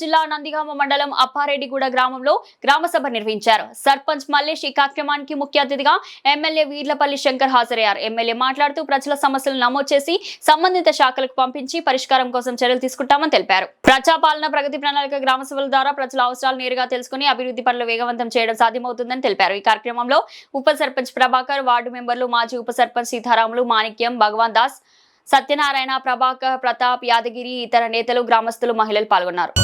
జిల్లా నందిగామ మండలం అప్పారెడ్డిగూడ గ్రామంలో గ్రామ సభ నిర్వహించారు. సర్పంచ్ మల్లేష్ ఈ కార్యక్రమానికి ముఖ్య అతిథిగా ఎమ్మెల్యే వీర్లపల్లి శంకర్ హాజరయ్యారు. ఎమ్మెల్యే మాట్లాడుతూ ప్రజల సమస్యలు నమోదు చేసి సంబంధిత శాఖలకు పంపించి పరిష్కారం కోసం చర్యలు తీసుకుంటామని తెలిపారు. ప్రజాపాలన ప్రగతి ప్రణాళిక గ్రామ సభల ద్వారా ప్రజల అవసరాలు నేరుగా తెలుసుకుని అభివృద్ధి పనులు వేగవంతం చేయడం సాధ్యమవుతుందని తెలిపారు. ఈ కార్యక్రమంలో ఉప సర్పంచ్ ప్రభాకర్, వార్డు మెంబర్లు, మాజీ ఉప సర్పంచ్ సీతారాములు, మాణిక్యం, భగవాన్ దాస్, సత్యనారాయణ, ప్రభాకర్, ప్రతాప్, యాదగిరి, ఇతర నేతలు, గ్రామస్తులు, మహిళలు పాల్గొన్నారు.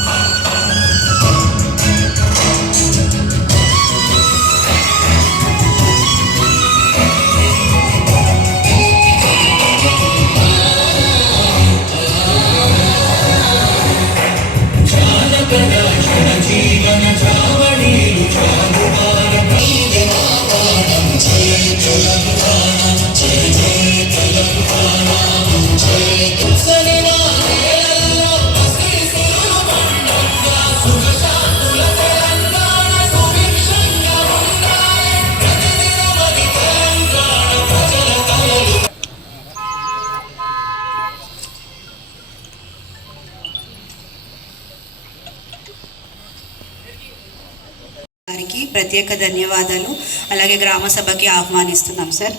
ప్రత్యేక ధన్యవాదాలు. అలాగే గ్రామ సభకి ఆహ్వానిస్తున్నాం సార్.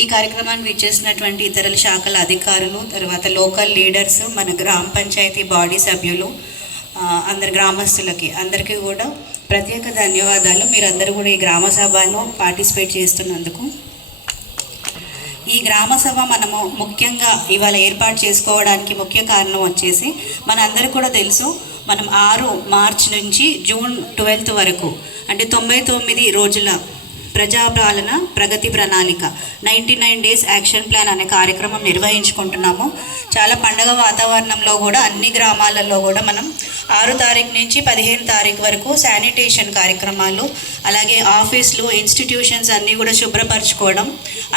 ఈ కార్యక్రమాన్ని విచ్చేసినటువంటి ఇతర శాఖల అధికారులు, తర్వాత లోకల్ లీడర్స్, మన గ్రామ పంచాయతీ బాడీ సభ్యులు, అందరు గ్రామస్తులకి అందరికీ కూడా ప్రత్యేక ధన్యవాదాలు. మీరందరూ కూడా ఈ గ్రామ సభలో పార్టిసిపేట్ చేస్తున్నందుకు. ఈ గ్రామ సభ మనము ముఖ్యంగా ఇవాళ ఏర్పాటు చేసుకోవడానికి ముఖ్య కారణం వచ్చేసి మనందరికీ కూడా తెలుసు, మనం 6 మార్చి నుంచి జూన్ 12 వరకు అంటే 99 రోజుల ప్రజాపాలన ప్రగతి ప్రణాళిక 99 డేస్ యాక్షన్ ప్లాన్ అనే కార్యక్రమం నిర్వహించుకుంటున్నాము. చాలా పండగ వాతావరణంలో కూడా అన్ని గ్రామాలలో కూడా మనం 6 తారీఖు నుంచి 15 తారీఖు వరకు శానిటేషన్ కార్యక్రమాలు, అలాగే ఆఫీసులు, ఇన్స్టిట్యూషన్స్ అన్నీ కూడా శుభ్రపరచుకోవడం,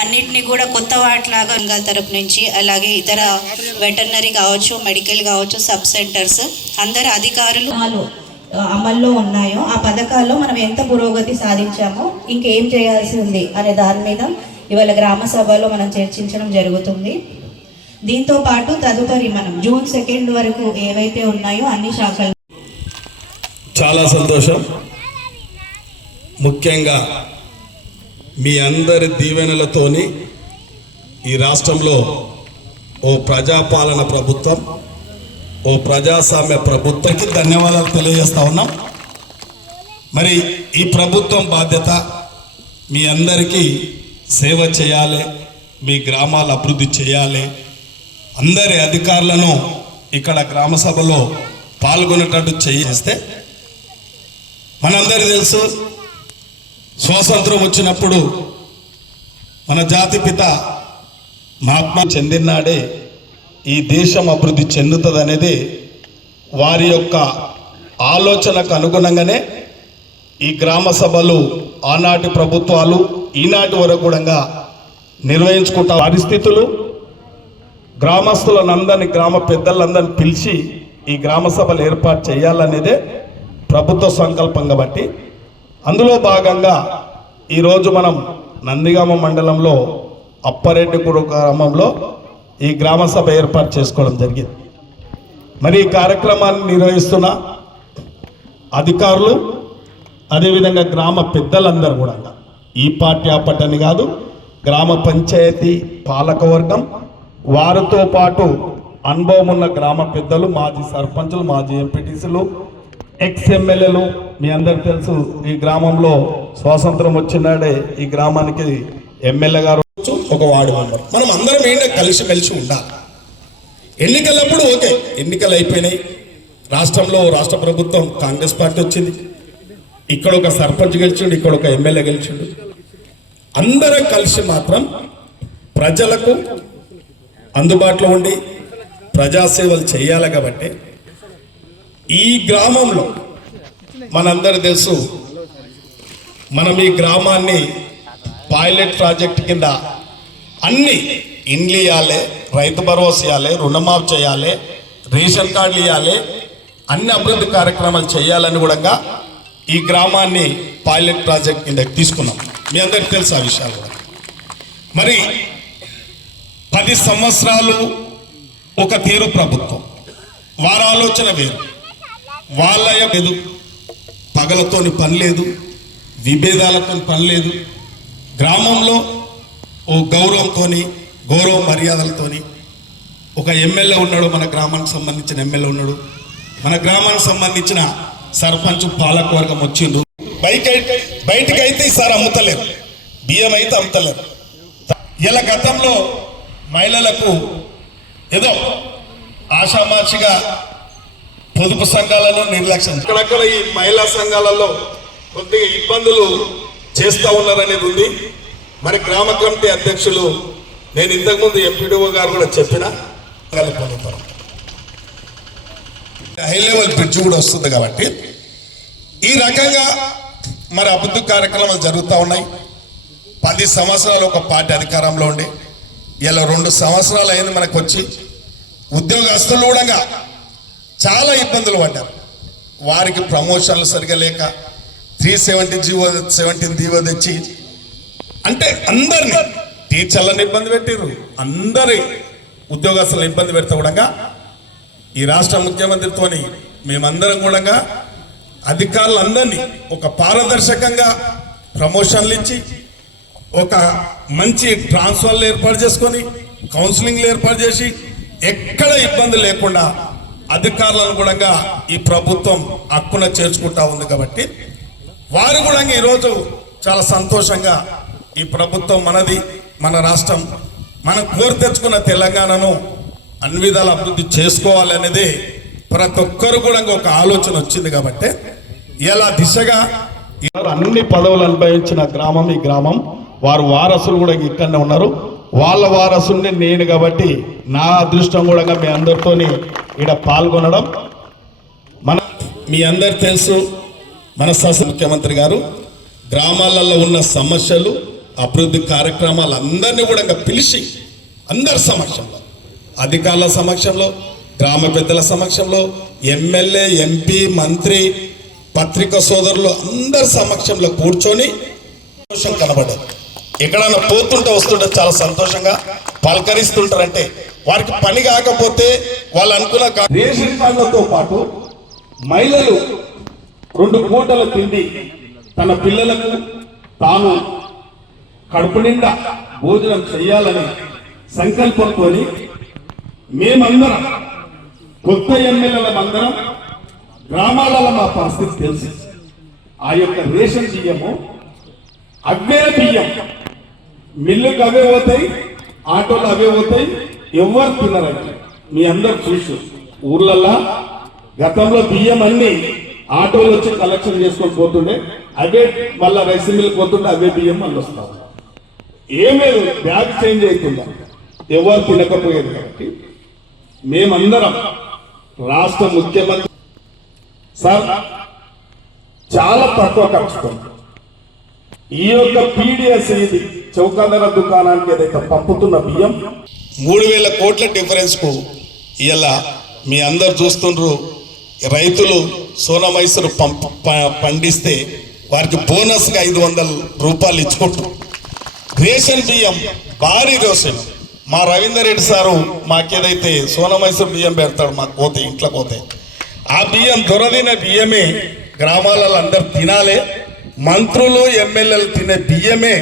అన్నిటినీ కూడా కొత్త వాటిలాగా తరపు నుంచి, అలాగే ఇతర వెటర్నరీ కావచ్చు, మెడికల్ కావచ్చు, సబ్ సెంటర్స్ అందరు అధికారులు అమల్లో ఉన్నాయో ఆ పథకాల్లో మనం ఎంత పురోగతి సాధించామో ఇంకేం చేయాల్సి ఉంది అనే దాని మీద ఇవాళ గ్రామ సభలో మనం చర్చించడం జరుగుతుంది. దీంతో పాటు తదుపరి మనం జూన్ 2 వరకు ఏవైతే ఉన్నాయో అన్ని శాఖలు. చాలా సంతోషం. ముఖ్యంగా మీ అందరి దీవెనలతోని ఈ రాష్ట్రంలో ఓ ప్రజాపాలన ప్రభుత్వం, ఓ ప్రజాస్వామ్య ప్రభుత్వానికి ధన్యవాదాలు తెలియజేస్తా ఉన్నాం. మరి ఈ ప్రభుత్వం బాధ్యత మీ అందరికీ సేవ చేయాలి, మీ గ్రామాలు అభివృద్ధి చేయాలి, అందరి అధికారులను ఇక్కడ గ్రామ సభలో పాల్గొనేటట్టు చేస్తే, మనందరికీ తెలుసు స్వాతంత్రం వచ్చినప్పుడు మన జాతిపిత మహాత్మా చెందినాడే ఈ దేశం అభివృద్ధి చెందుతుంది అనేది వారి యొక్క ఆలోచనకు అనుగుణంగానే ఈ గ్రామ సభలు ఆనాటి ప్రభుత్వాలు ఈనాటి వరకు కూడా నిర్వహించుకుంటా పరిస్థితులు, గ్రామస్తులందరినీ, గ్రామ పెద్దలందరినీ పిలిచి ఈ గ్రామ సభలు ఏర్పాటు చేయాలనేదే ప్రభుత్వ సంకల్పం కాబట్టి అందులో భాగంగా ఈరోజు మనం నందిగామ మండలంలో అప్పారెడ్డిగూడ గ్రామంలో ఈ గ్రామ సభ ఏర్పాటు చేసుకోవడం జరిగింది. మరి ఈ కార్యక్రమాన్ని నిర్వహిస్తున్న అధికారులు, అదేవిధంగా గ్రామ పెద్దలందరూ కూడా, ఈ పార్టీ ఆ పార్టీ అని కాదు, గ్రామ పంచాయతీ పాలకవర్గం, వారితో పాటు అనుభవం ఉన్న గ్రామ పెద్దలు, మాజీ సర్పంచులు, మాజీ ఎంపీటీసీలు, ఎక్స్ ఎమ్మెల్యేలు, మీ అందరికి తెలుసు ఈ గ్రామంలో స్వాతంత్రం వచ్చినాడే ఈ గ్రామానికి ఎమ్మెల్యే గారు, ఒక వార్డు మెంబర్, మనం అందరం ఏంటంటే కలిసిమెలిసి ఉండాలి. ఎన్నికలప్పుడు ఓకే, ఎన్నికలు అయిపోయినాయి, రాష్ట్ర ప్రభుత్వం కాంగ్రెస్ పార్టీ వచ్చింది, ఇక్కడ ఒక సర్పంచ్ గెలిచిండు, ఇక్కడ ఒక ఎమ్మెల్యే గెలిచిండు, అందరం కలిసి మాత్రం ప్రజలకు అందుబాటులో ఉండి ప్రజాసేవలు చేయాలి. కాబట్టి ఈ గ్రామంలో మనందరూ తెలుసు, మనం ఈ గ్రామాన్ని పైలట్ ప్రాజెక్ట్ కింద అన్ని ఇండ్లు ఇవ్వాలి, రైతు భరోసా ఇవ్వాలి, రుణమాఫీ చేయాలి, రేషన్ కార్డులు ఇవ్వాలి, అన్ని అభివృద్ధి కార్యక్రమాలు చేయాలని కూడా ఈ గ్రామాన్ని పైలట్ ప్రాజెక్ట్ కింద తీసుకున్నాం. మీ అందరికీ తెలుసు ఆ విషయాలు కూడా. మరి 10 సంవత్సరాలు ఒక తీరు ప్రభుత్వం, వారి ఆలోచన వేరు. వాళ్ళ లేదు, పగలతోని పని లేదు, విభేదాలతో పని లేదు. గ్రామంలో ఓ గౌరవంతోని, గౌరవ మర్యాదలతోని ఒక ఎమ్మెల్యే ఉన్నాడు, మన గ్రామానికి సంబంధించిన ఎమ్మెల్యే ఉన్నాడు, మన గ్రామానికి సంబంధించిన సర్పంచ్ పాలకవర్గం వచ్చిండ్రు. బయటకైతే ఈసారి అమ్ముతలేరు, బియ్యం అయితే అమ్ముతలేరు. ఇలా గతంలో మహిళలకు ఏదో ఆషామాషిగా పొదుపు సంఘాలలో నిర్లక్ష్యం, అక్కడక్కడ ఈ మహిళా సంఘాలలో కొద్దిగా ఇబ్బందులు చేస్తూ ఉన్నారనేది ఉంది. మరి గ్రామ కమిటీ అధ్యక్షులు, నేను ఇంతకుముందు ఎంపీడీఓ గారు కూడా చెప్పిన పొందుతారు. హై లెవెల్ బ్రిడ్జ్ కూడా వస్తుంది కాబట్టి ఈ రకంగా మరి అభివృద్ధి కార్యక్రమాలు జరుగుతూ ఉన్నాయి. 10 సంవత్సరాలు ఒక పార్టీ అధికారంలో ఉండి ఇలా 2 సంవత్సరాలు అయింది మనకు వచ్చి. ఉద్యోగస్తులు కూడా చాలా ఇబ్బందులు పడ్డారు. వారికి ప్రమోషన్లు సరిగా లేక 317 జీవో తెచ్చి అంటే అందరినీ టీచర్లను ఇబ్బంది పెట్టారు, అందరి ఉద్యోగస్తులను ఇబ్బంది పెడితే కూడా ఈ రాష్ట్ర ముఖ్యమంత్రితోని మేమందరం కూడా అధికారులందరినీ ఒక పారదర్శకంగా ప్రమోషన్లు ఇచ్చి ఒక మంచి ట్రాన్స్ఫర్లు ఏర్పాటు చేసుకొని కౌన్సిలింగ్లు ఏర్పాటు చేసి ఎక్కడ ఇబ్బంది లేకుండా అధికారులను కూడా ఈ ప్రభుత్వం హక్కున చేర్చుకుంటా ఉంది. కాబట్టి వారు కూడా ఈరోజు చాలా సంతోషంగా ఈ ప్రభుత్వం మనది, మన రాష్ట్రం, మనం కోరి తెచ్చుకున్న తెలంగాణను అన్ని విధాలు అభివృద్ధి చేసుకోవాలనేది ప్రతి ఒక్కరు కూడా ఒక ఆలోచన వచ్చింది. కాబట్టి ఇలా దిశగా అన్ని పదవులు అనుభవించిన గ్రామం ఈ గ్రామం. వారు వారసులు కూడా ఇక్కడనే ఉన్నారు. వాళ్ళ వారసుని నేను కాబట్టి నా అదృష్టం కూడా మీ అందరితోని ఇక్కడ పాల్గొనడం. మీ అందరు తెలుసు, మన ముఖ్యమంత్రి గారు గ్రామాలలో ఉన్న సమస్యలు, అభివృద్ధి కార్యక్రమాలు అందరినీ కూడా పిలిచి అందరి సమక్షంలో, అధికారుల సమక్షంలో, గ్రామ పెద్దల సమక్షంలో, ఎమ్మెల్యే, ఎంపీ, మంత్రి, పత్రికా సోదరులు అందరి సమక్షంలో కూర్చొని సంతోషం కనబడదు. ఎక్కడన్నా పోతుంటే వస్తుంటే చాలా సంతోషంగా పలకరిస్తుంటారంటే వారికి పని కాకపోతే వాళ్ళు అనుకున్న రేషన్ కార్డులతో పాటు మహిళలు 2 పూటల తిండి తన పిల్లలకు తాను కడుపు నిండా భోజనం చేయాలని సంకల్పంతో మేమందరం కొత్త ఎమ్మెల్యేలందరం గ్రామాలలో మా పరిస్థితి తెలుసు. ఆ యొక్క రేషన్ బియ్యము అవ్వే బియ్యం మిల్లుకు అవే పోతాయి, ఆటోలు అవే పోతాయి, ఎవరు తిన్నారంటే మీ అందరు చూసు. ఊర్లల్లో గతంలో బియ్యం అన్ని ఆటోలు వచ్చి కలెక్షన్ చేసుకొని పోతుండే, అవే మళ్ళా రైస్ మిల్లు పోతుండే, అవే బియ్యం మళ్ళీ వస్తాం. ఏమేమి బ్యాగ్ చేంజ్ అవుతుందా, ఎవరు తినకపోయేది. కాబట్టి మేమందరం రాష్ట్ర ముఖ్యమంత్రి సార్ చాలా తక్కువ ఖర్చుతో ఈ యొక్క పీడిఎస్ ఇది చౌకాధర దుకాణానికి ఏదైతే పంపుతున్న బియ్యం 3000 కోట్ల డిఫరెన్స్ కు ఇలా మీ అందరు చూస్తుండ్రు. రైతులు సోనా మైసూరు పండిస్తే వారికి బోనస్ గా 500 రూపాయలు ఇచ్చుకుంటారు. రేషన్ బియ్యం భారీ రేషన్. మా రవీందర్ రెడ్డి సారు మాకేదైతే సోనా మైసూరు బియ్యం పెడతాడు, మాకు పోతే ఇంట్లో పోతే ఆ బియ్యం దొరదిన బియ్యమే గ్రామాలలో అందరు తినాలి. మంత్రులు, ఎమ్మెల్యేలు తినే బియ్యమే